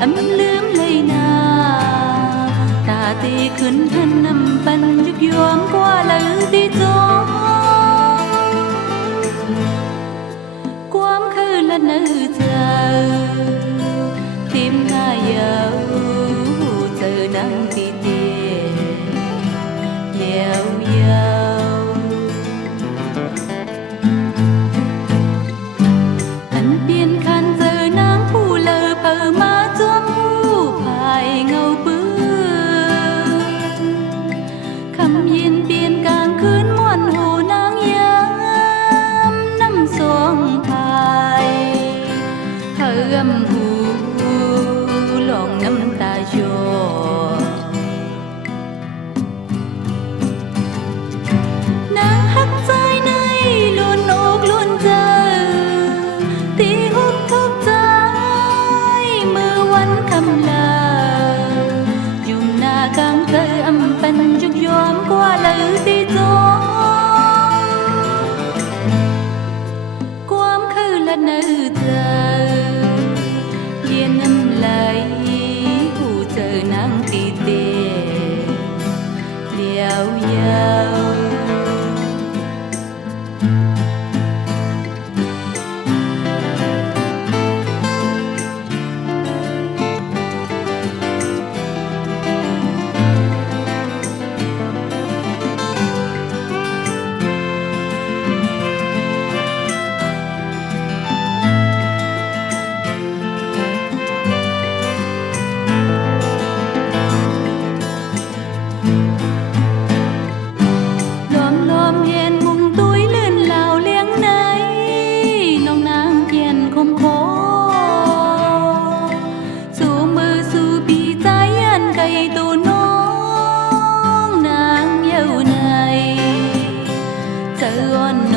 อำลืมเลยนาตาตีขึ้นทันนำปันยุกยวมกว่าเลยตีจงความคือละเนื้อเธอทิมหน้าเยาวเจอนังตีเตียเยาวอันเปลี่ยนคันเจอนางผู้เลอเปิดมาจวมผู้ภายเงาปื้อคำยินเปลี่ยนกลางคืนม่วนหูนางยามน้ำสวงภายเพิ่มหูลองน้ำตาโชนางหักใจในล้วนอกล้วนใจตีหุบทุกใจเมื่อวันคำลาอยู่หน้ากลางเธออำเป็นยุกยอมกว่าเลยตีจงความคือละเนื้อเธอเย็นน้ำไหลหูเจอนางตีเตเดียวยาว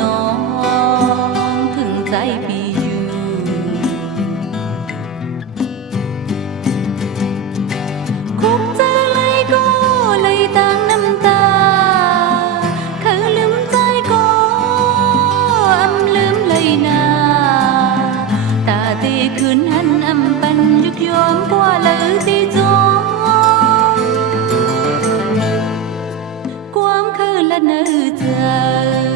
น้องถึงใจพี่อยู่คุกเจอเลยก็เลยต่างน้ำตาเขาลืมใจก็อำลืมเลยนาตาตีคืนหันอำปันยุกยอมกว่าเลยตีจงความคือละเนื้อเธอ